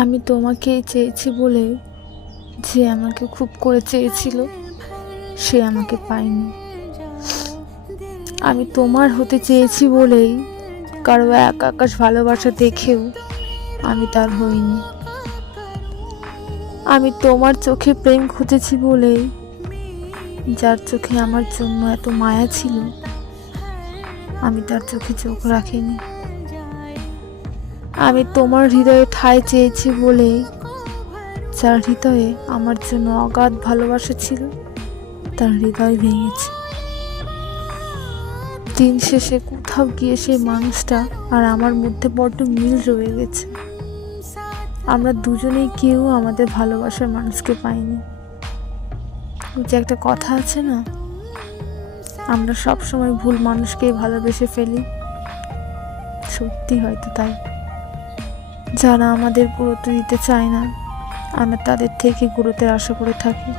আমি তোমাকেই চেয়েছি বলে যে আমাকে খুব করে চেয়েছিল সে আমাকে পায়নি। আমি তোমার হতে চেয়েছি বলেই কারো এক আকাশ ভালোবাসা দেখেও আমি তার হইনি। আমি তোমার চোখে প্রেম খুঁজেছি বলেই যার চোখে আমার জন্য এত মায়া ছিল আমি তার চোখে চোখ রাখিনি। আমি তোমার হৃদয়ে ঠাঁই চেয়েছি বলেই যার হৃদয়ে আমার জন্য অগাধ ভালোবাসা ছিল তার হৃদয় ভেঙেছে। দিন শেষে কোথাও গিয়ে সেই মানুষটা আর আমার মধ্যে বড্ড মিল রয়ে গেছে। আমরা দুজনেই কেউ আমাদের ভালোবাসার মানুষকে পাইনি। ওই যে একটা কথা আছে না, আমরা সব সময় ভুল মানুষকেই ভালোবেসে ফেলি। সত্যি হয়তো তাই। যারা আমাদের গুরুত্ব দিতে চায় না আমরা তাদের থেকে গুরুত্বের আশা করে থাকি।